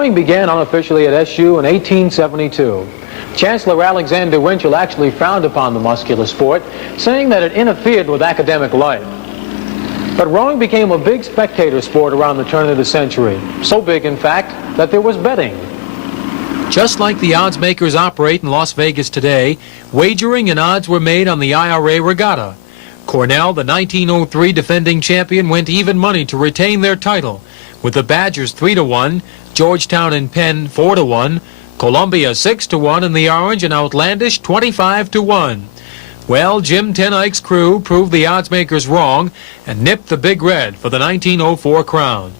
Rowing began unofficially at SU in 1872. Chancellor Alexander Winchell actually frowned upon the muscular sport, saying that it interfered with academic life. But rowing became a big spectator sport around the turn of the century. So big, in fact, that there was betting. Just like the odds makers operate in Las Vegas today, wagering and odds were made on the IRA regatta. Cornell, the 1903 defending champion, went even money to retain their title, with the Badgers 3-1, Georgetown and Penn 4-1, Columbia 6-1, and the Orange an outlandish 25-1. Well, Jim Ten Eyck's crew proved the odds makers wrong and nipped the Big Red for the 1904 crown.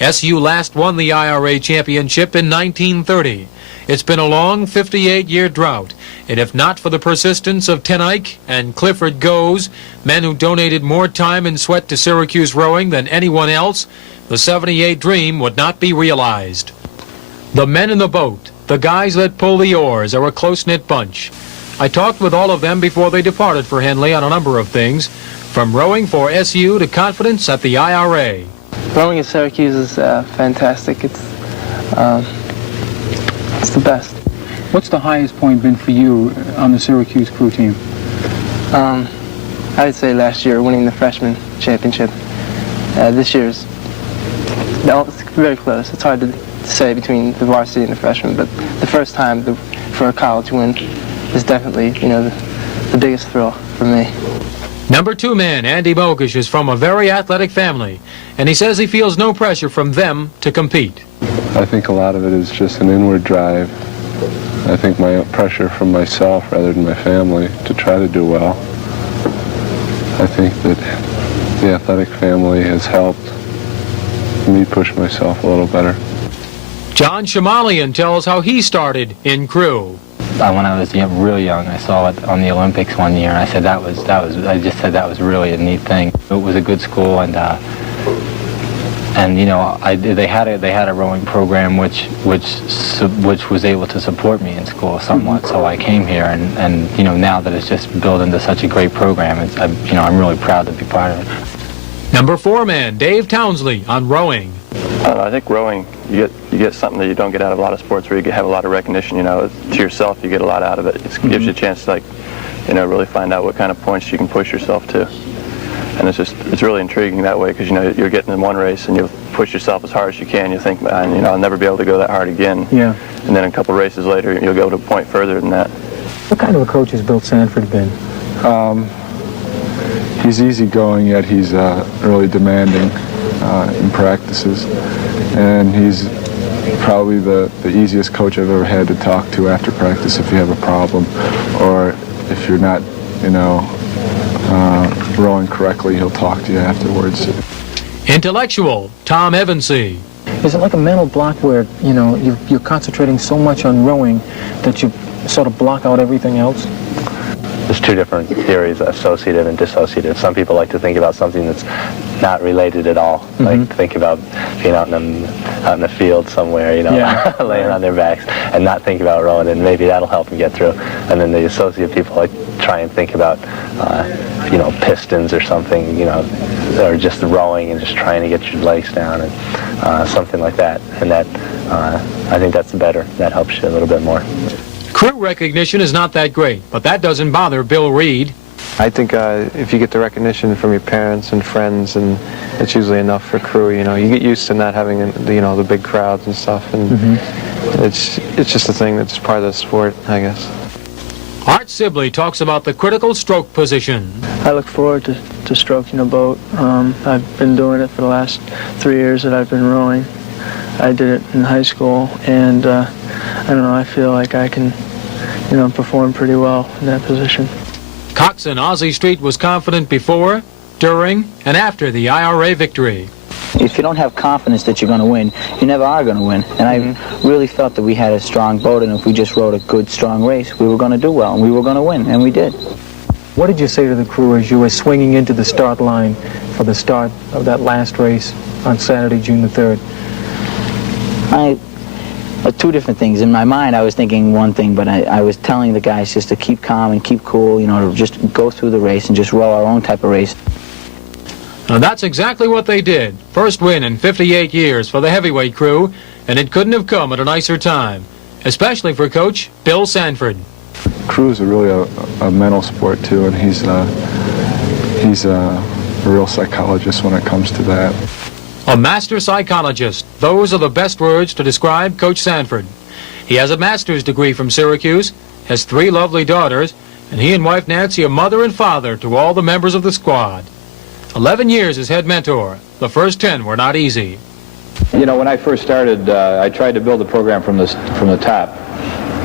SU last won the IRA championship in 1930. It's been a long 58-year drought, and if not for the persistence of Ten Eyck and Clifford Goes, men who donated more time and sweat to Syracuse rowing than anyone else, the 78 dream would not be realized. The men in the boat, the guys that pull the oars, are a close-knit bunch. I talked with all of them before they departed for Henley on a number of things, from rowing for SU to confidence at the IRA. Rowing at Syracuse is fantastic. It's the best. What's the highest point been for you on the Syracuse crew team? I'd say last year, winning the freshman championship. This year's, no, it's very close. It's hard to say between the varsity and the freshman, but the first time for a college win is definitely, the biggest thrill for me. Number 2 man, Andy Mogish, is from a very athletic family, and he says he feels no pressure from them to compete. I think a lot of it is just an inward drive. I think my pressure from myself rather than my family to try to do well. I think that the athletic family has helped me push myself a little better. John Shamalian tells how he started in crew. When I was really young, I saw it on the Olympics one year, and I said I just said that was really a neat thing. It was a good school, and they had a rowing program which was able to support me in school somewhat. So I came here, and now that it's just built into such a great program, I'm really proud to be part of it. Number 4 man, Dave Townsley, on rowing. I think rowing, you get something that you don't get out of a lot of sports where you have a lot of recognition. To yourself, you get a lot out of it. It gives you a chance to, really find out what kind of points you can push yourself to. And it's really intriguing that way because, you're getting in one race and you push yourself as hard as you can. You think, man, I'll never be able to go that hard again. Yeah. And then a couple races later, you'll go to a point further than that. What kind of a coach has Bill Sanford been? He's easygoing, yet he's really demanding in practices. And he's probably the easiest coach I've ever had to talk to after practice if you have a problem, or if you're not, rowing correctly, he'll talk to you afterwards. Intellectual, Tom Evansy. Is it like a mental block where, you're concentrating so much on rowing that you sort of block out everything else? There's two different theories, associative and dissociative. Some people like to think about something that's not related at all. Like think about being out in the field somewhere, laying on their backs, and not think about rowing, and maybe that'll help them get through. And then the associative people like try and think about, pistons or something, or just the rowing and just trying to get your legs down and something like that. And that, I think that's better. That helps you a little bit more. Crew recognition is not that great, but that doesn't bother Bill Reed. I think if you get the recognition from your parents and friends, and it's usually enough for crew. You get used to not having the big crowds and stuff, and it's just a thing that's part of the sport, I guess. Art Sibley talks about the critical stroke position. I look forward to stroking a boat. I've been doing it for the last 3 years that I've been rowing. I did it in high school, and I don't know, I feel like I can, perform pretty well in that position. Coxswain Ozzie Street was confident before, during, and after the IRA victory. If you don't have confidence that you're going to win, you never are going to win. And I really felt that we had a strong boat, and if we just rode a good, strong race, we were going to do well, and we were going to win, and we did. What did you say to the crew as you were swinging into the start line for the start of that last race on Saturday, June the 3rd? Two different things. In my mind, I was thinking one thing, but I was telling the guys just to keep calm and keep cool, to just go through the race and just row our own type of race. Now that's exactly what they did. First win in 58 years for the heavyweight crew, and it couldn't have come at a nicer time, especially for Coach Bill Sanford. Crew is really a mental sport too, and he's a real psychologist when it comes to that. A master psychologist. Those are the best words to describe Coach Sanford. He has a master's degree from Syracuse, has 3 lovely daughters, and he and wife Nancy are mother and father to all the members of the squad. 11 years as head mentor. The first 10 were not easy. You know, when I first started, I tried to build the program from the top,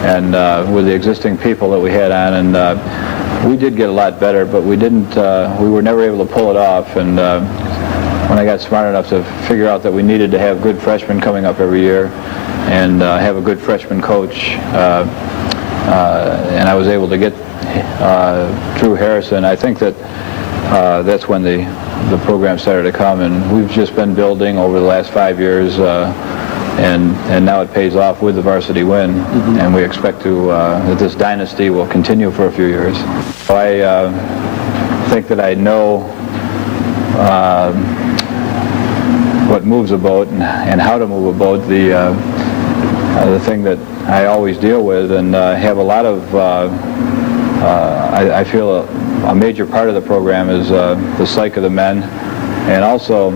and with the existing people that we had on, and we did get a lot better, but we didn't. We were never able to pull it off. And when I got smart enough to figure out that we needed to have good freshmen coming up every year, and have a good freshman coach, and I was able to get Drew Harrison, I think that that's when the program started to come, and we've just been building over the last 5 years, and now it pays off with the varsity win, and we expect to that this dynasty will continue for a few years. I think that I know what moves a boat and how to move a boat. The thing that I always deal with and have a lot of, I feel a major part of the program is the psyche of the men, and also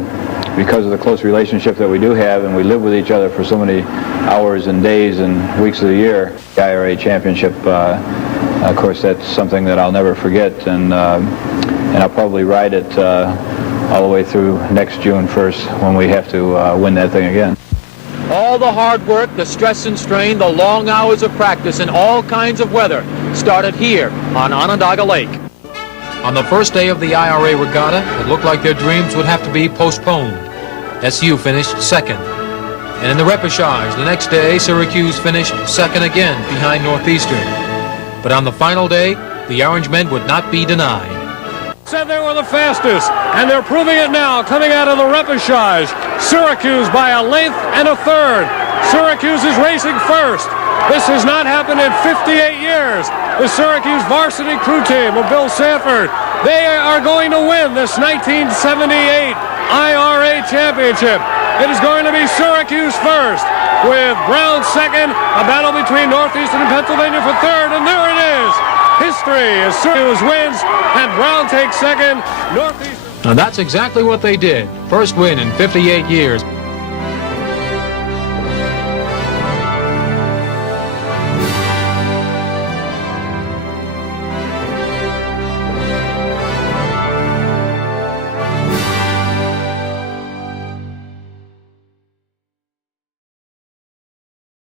because of the close relationship that we do have, and we live with each other for so many hours and days and weeks of the year. The IRA Championship, of course, that's something that I'll never forget, and I'll probably ride it all the way through next June 1st when we have to win that thing again. All the hard work, the stress and strain, the long hours of practice in all kinds of weather started here on Onondaga Lake. On the first day of the IRA regatta, it looked like their dreams would have to be postponed. SU finished second. And in the repechage the next day, Syracuse finished second again behind Northeastern. But on the final day, the Orange men would not be denied. Said they were the fastest, and they're proving it now, coming out of the repechage. Syracuse by a length and a third. Syracuse is racing first. This has not happened in 58 years. The Syracuse varsity crew team of Bill Sanford, they are going to win this 1978 IRA championship. It is going to be Syracuse first, with Brown second, a battle between Northeastern and Pennsylvania for third, and there it is. History as Syracuse wins and Brown takes second. Northeastern. Now that's exactly what they did. First win in 58 years.